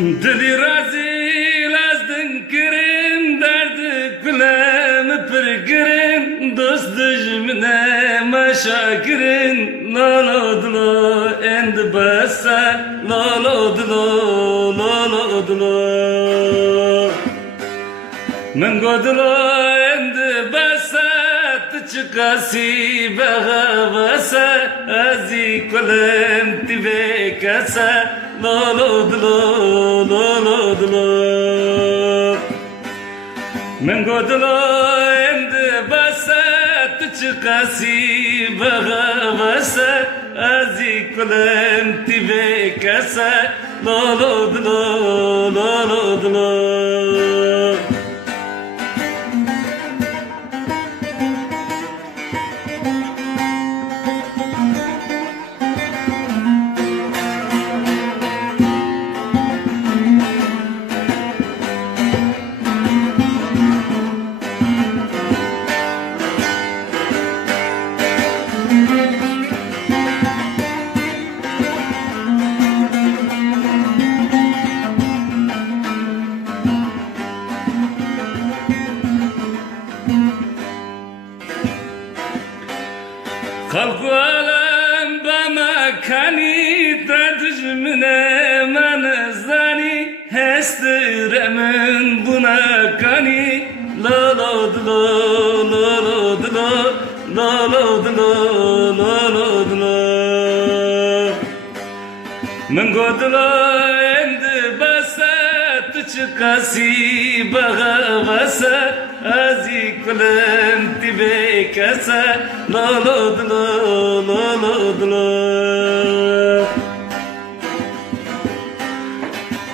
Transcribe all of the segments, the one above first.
دلی رازی لازدن کرن درد کلم پرگرن دوست دجمنه مشا کرن لالو دلو اند بسا لالو دلو لالو دلو من قدلو اند بسا تشكاسي بغا بسا ازي كلم تبكسا لالو دلو لالو دلو من قدلو اند بسا تشكاسي بغا بسا ازي كلم تبكسا لالو دلو لالو دلو خلق العالم بمكاني تدجمنا من زاني هستر من بناكاني لا لا دلا لا لا دلا لا لا دلا لا لا دلا من قدلا عند بسات تشكاسي بغا بسا ازي كلم تبكسا لا لا دلا لا لا دلا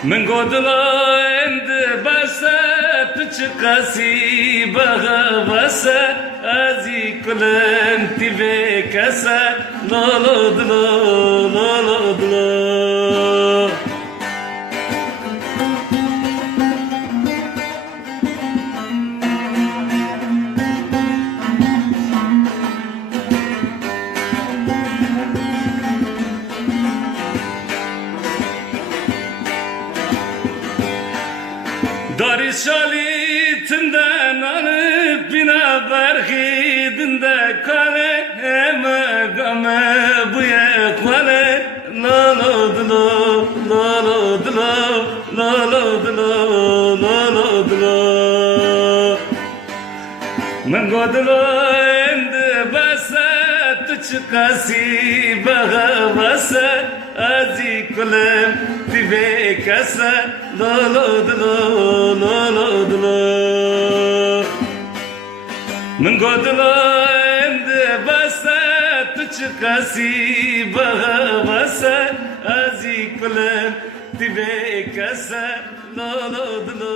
من قدلا عند بسات تشكاسي بغا بسا ازي كلم تبكسا لا لا دلا لا لا دلا Dari şalitinden alıp bina berhidinde kale eme game bu yekwale la la dla la la dla la la dla la la dla men godlo ende basat çıkasi baga basa azi kulem tibe kasa la la dla la la dla من قدلا عند بسات تشكاسي بغا بسا ازي كلم تبكسا لا لا لا